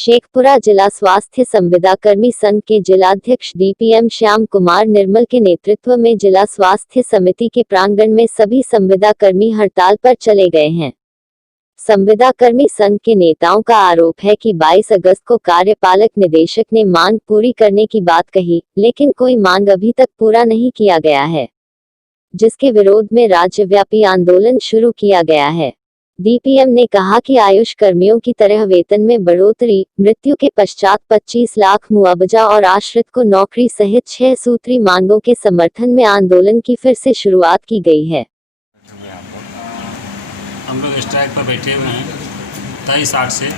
शेखपुरा जिला स्वास्थ्य संविदा कर्मी संघ के जिलाध्यक्ष डीपीएम श्याम कुमार निर्मल के नेतृत्व में जिला स्वास्थ्य समिति के प्रांगण में सभी संविदा कर्मी हड़ताल पर चले गए हैं। संविदा कर्मी संघ के नेताओं का आरोप है कि 22 अगस्त को कार्यपालक निदेशक ने मांग पूरी करने की बात कही, लेकिन कोई मांग अभी तक पूरा नहीं किया गया है, जिसके विरोध में राज्यव्यापी आंदोलन शुरू किया गया है। डीपीएम ने कहा कि आयुष कर्मियों की तरह वेतन में बढ़ोतरी, मृत्यु के पश्चात 25 लाख मुआवजा और आश्रित को नौकरी सहित 6 सूत्री मांगों के समर्थन में आंदोलन की फिर से शुरुआत की गई है। हम लोग स्ट्राइक पर बैठे हुए हैं 23/8 से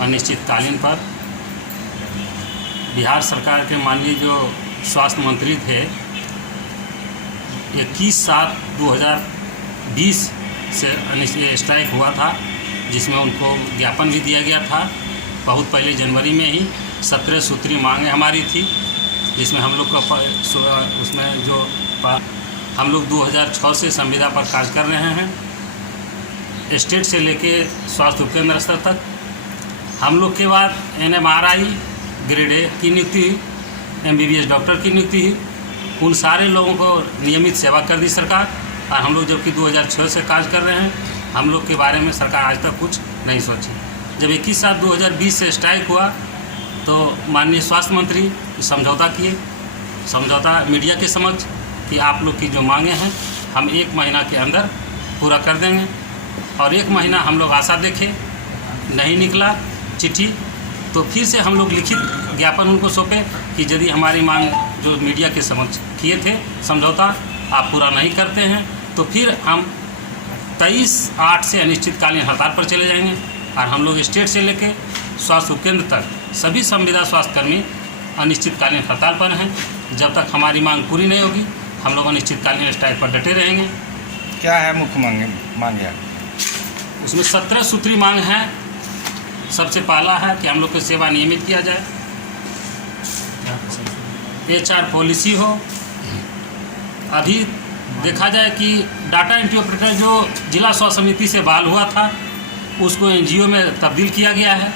अनिश्चितकालीन पर। बिहार सरकार के माननीय जो स्वास्थ्य मंत्री थे 21/7/2020 से स्ट्राइक हुआ था, जिसमें उनको ज्ञापन भी दिया गया था। बहुत पहले जनवरी में ही 17 सूत्री मांगें हमारी थी, जिसमें हम लोग का उसमें जो हम लोग 2006 से संविदा पर कार्य कर रहे हैं, स्टेट से लेके स्वास्थ्य उपकेंद्र स्तर तक। हम लोग के बाद NMRI ग्रेड A की नियुक्ति हुई, MBBS डॉक्टर की नियुक्ति हुई। उन सारे लोगों को नियमित सेवा कर दी सरकार, और हम लोग जबकि 2006 से कार्य कर रहे हैं, हम लोग के बारे में सरकार आज तक कुछ नहीं सोची। जब 21/7/2020 से स्ट्राइक हुआ तो माननीय स्वास्थ्य मंत्री समझौता किए, समझौता मीडिया के समक्ष कि आप लोग की जो मांगे हैं हम 1 महीना के अंदर पूरा कर देंगे। और 1 महीना हम लोग आशा देखे, नहीं निकला चिट्ठी, तो फिर से हम लोग लिखित ज्ञापन उनको सौंपे कि यदि हमारी मांग जो मीडिया के समक्ष किए थे समझौता आप पूरा नहीं करते हैं तो फिर हम 23/8 से अनिश्चितकालीन हड़ताल पर चले जाएंगे। और हम लोग स्टेट से लेकर स्वास्थ्य उपकेंद्र तक सभी संविदा स्वास्थ्यकर्मी अनिश्चितकालीन हड़ताल पर हैं। जब तक हमारी मांग पूरी नहीं होगी हम लोग अनिश्चितकालीन स्ट्राइक पर डटे रहेंगे। क्या है मुख्य मांगे? उसमें 17 सूत्री मांग है। सबसे पहला है कि हम लोग की सेवा नियमित किया जाए, HR पॉलिसी हो। अभी देखा जाए कि डाटा एंट्री ऑपरेटर जो जिला स्वास्थ्य समिति से बहाल हुआ था उसको NGO में तब्दील किया गया है,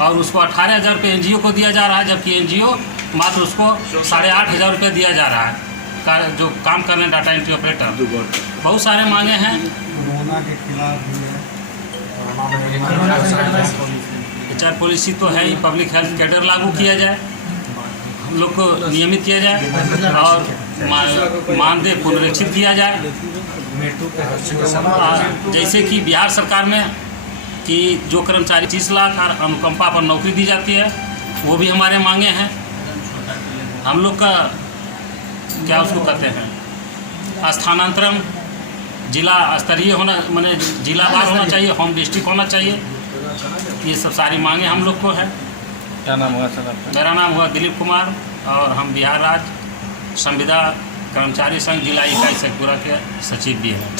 और उसको 18,000 रुपये NGO को दिया जा रहा है, जबकि NGO मात्र उसको 8,500 रुपये दिया जा रहा है जो काम कर रहे हैं डाटा एंट्री ऑपरेटर। बहुत सारे मांगे हैं। कोरोना के खिलाफ HR पॉलिसी तो है ही, पब्लिक हेल्थ कैडर लागू किया जाए, हम लोग को नियमित किया जाए, और मानदेय पुनरीक्षित किया जाए। जैसे कि बिहार सरकार में कि जो कर्मचारी 30 लाख और अनुकंपा पर नौकरी दी जाती है वो भी हमारे मांगे हैं। हम लोग का क्या उसको कहते हैं स्थानांतरण जिला स्तरीय होना, माने जिलावार होना चाहिए, होम डिस्ट्रिक्ट होना चाहिए। ये सब सारी मांगे हम लोग को है। क्या नाम हुआ सर आपका? मेरा नाम हुआ दिलीप कुमार, और हम बिहार राज्य संविदा कर्मचारी संघ जिला इकाई शेखपुरा के सचिव भी हैं।